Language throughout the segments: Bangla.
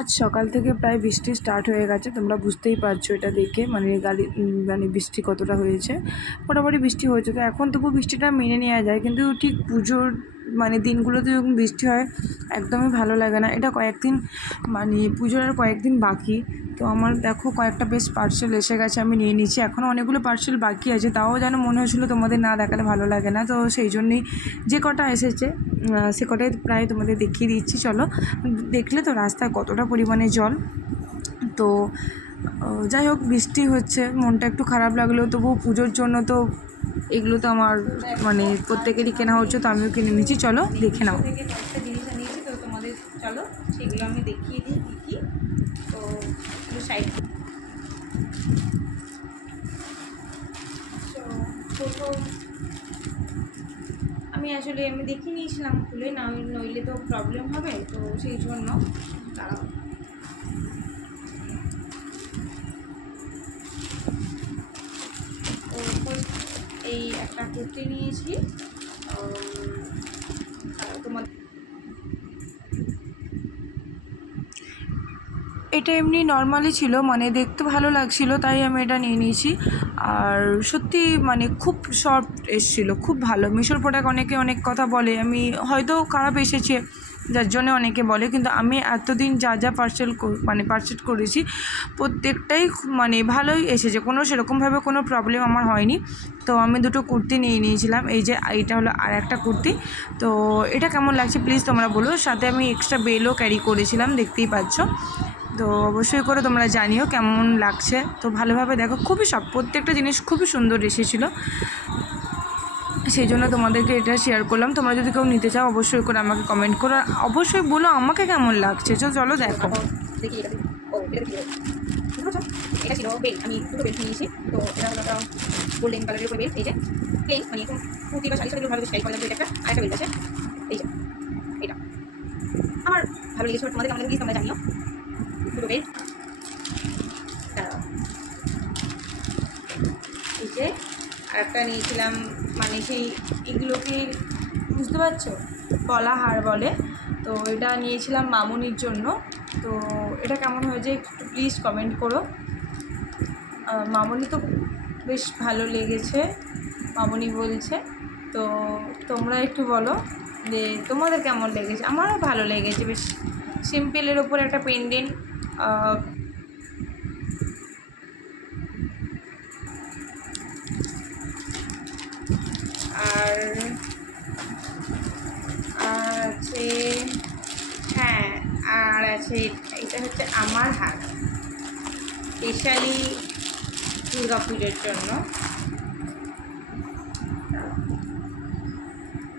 আজ সকাল থেকে প্রায় বৃষ্টি স্টার্ট হয়ে গেছে, তোমরা বুঝতেই পারছ এটা দেখে মানে গাড়ি মানে বৃষ্টি কতটা হয়েছে। মোটামুটি বৃষ্টি হয়েছে, তো এখন তবু বৃষ্টিটা মেনে নেওয়া যায়, কিন্তু ঠিক পুজোর মানে দিনগুলোতে যখন বৃষ্টি হয়, একদমই ভালো লাগে না। এটা কয়েকদিন মানে পুজোর আর কয়েকদিন বাকি তো আমার দেখো কয়েকটা বেশ পার্সেল এসে গেছে, আমি নিয়ে নিচ্ছি এখনও অনেকগুলো পার্সেল বাকি আছে, তাও যেন মনে হয়েছিলো তোমাদের না দেখালে ভালো লাগে না। তো সেই জন্যই যে কটা এসেছে সে কটাই প্রায় তোমাদের দেখিয়ে দিচ্ছি, চলো। দেখলে তো রাস্তায় কতটা পরিমাণে জল। তো যাই হোক, বৃষ্টি হচ্ছে, মনটা একটু খারাপ লাগলেও তবুও পুজোর জন্য তো এগুলো তো আমার মানে প্রত্যেকেরই কেনা হচ্ছে, তো আমিও কিনে নিচ্ছি চলো, দেখে নাও। চলো, সেগুলো আমি দেখিয়ে দিই কী তো সাইড। আমি আসলে আমি দেখিয়ে নিয়েছিলাম খুলে না নইলে তো প্রবলেম হবে তো সেই জন্য দাঁড়াও। এই একটা কুর্তি নিয়েছি উম, আর তোমার এটা এমনি নর্মালি ছিল মানে দেখতে ভালো লাগছিল, তাই আমি এটা নিয়ে নিয়েছি। আর সত্যি মানে খুব সফট এসেছিল, খুব ভালো। মিশোর প্রোডাক্ট অনেকে অনেক কথা বলে, আমি হয়তো খারাপ এসেছে, যার জন্য অনেকে বলে, কিন্তু আমি এতদিন যা যা পার্সেল মানে পার্সেল করেছি, প্রত্যেকটাই মানে ভালোই এসেছে। কোনো সেরকমভাবে কোনো প্রবলেম আমার হয়নি। তো আমি দুটো কুর্তি নিয়ে নিয়েছিলাম, এই যে এইটা হলো আর একটা কুর্তি। তো এটা কেমন লাগছে প্লিজ তোমরা বলো। সাথে আমি এক্সট্রা বেলও ক্যারি করেছিলাম, দেখতেই পাচ্ছ। তো অবশ্যই করে তোমরা জানিও কেমন লাগছে। তো ভালোভাবে দেখো, খুবই সব, প্রত্যেকটা জিনিস খুবই সুন্দর এসেছিল। সেই জন্য তোমাদেরকে এটা শেয়ার করলাম। তোমরা যদি কেউ নিতে চাও, অবশ্যই করে আমাকে কমেন্ট করো। অবশ্যই বলো আমাকে কেমন লাগছে। চলো চলো দেখো। দেখি এটা আমি নিয়েছি। তো এটা গোল্ডেন কালারের মানে করা এটা আমার ভালো লেগেছে। তোমাদের লেগেছে, তোমরা জানিও। এই যে আর একটা নিয়েছিলাম মানে সেই এগুলোকে বুঝতে পারছ? কলা হার বলে। তো এটা নিয়েছিলাম মামুনির জন্য। তো এটা কেমন হয়েছে একটু প্লিজ কমেন্ট করো। মামুনি তো বেশ ভালো লেগেছে, মামুনি বলছে। তো তোমরা একটু বলো যে তোমাদের কেমন লেগেছে? আমারও ভালো লেগেছে, বেশ সিম্পলের ওপর একটা পেন্ডেন্ট আর আছে হ্যাঁ আর আছে এটা হচ্ছে আমার হাট স্পেশালি দুর্গা পুজোর জন্য।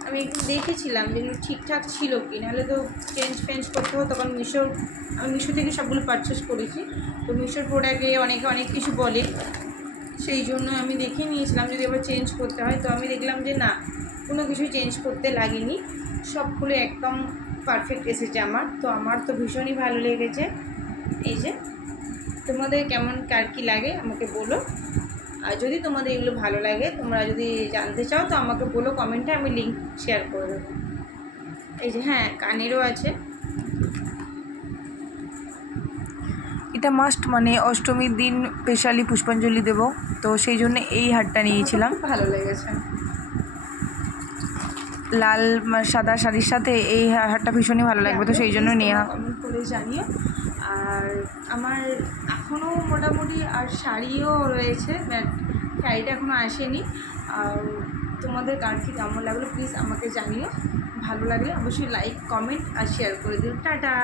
আমি একটু দেখেছিলাম যে ঠিকঠাক ছিল কি, নাহলে তো চেঞ্জ ফেঞ্জ করতে হতো তখন মিশোর, আমি মিশো থেকে সবগুলো পারচেস করেছি। তো মিশোর প্রোডাক্টে অনেকে অনেক কিছু বলে। সেই জন্য আমি দেখে নিয়েছিলাম যদি আবার চেঞ্জ করতে হয়, তো আমি দেখলাম যে না, কোনো কিছু চেঞ্জ করতে লাগেনি। সবগুলো একদম পারফেক্ট এসেছে আমার। তো আমার তো ভীষণই ভালো লেগেছে। এই যে, তোমাদের কেমন, কার কী লাগে আমাকে বলো। আর যদি তোমাদের এগুলো ভালো লাগে তোমরা যদি জানতে চাও তো আমাকে বলো কমেন্টে আমি লিঙ্ক শেয়ার করে দেবো। এই যে হ্যাঁ কানেরও আছে। এটা মাস্ট মানে অষ্টমীর দিন স্পেশালি পুষ্পাঞ্জলি দেব। তো সেই জন্য এই হারটা নিয়েছিলাম। ভালো লেগেছে। লাল সাদা শাড়ির সাথে এই হারটা ভীষণই ভালো লাগবে, তো সেই জন্য নেওয়া। করে জানিও। আর আমার এখনও মোটামুটি আর শাড়িও রয়েছে শাড়িটা এখনও আসেনি। আর তোমাদের কার কি কেমন লাগল প্লিজ আমাকে জানিও। ভালো লাগলে অবশ্যই লাইক কমেন্ট আর শেয়ার করে দিও। টাটা!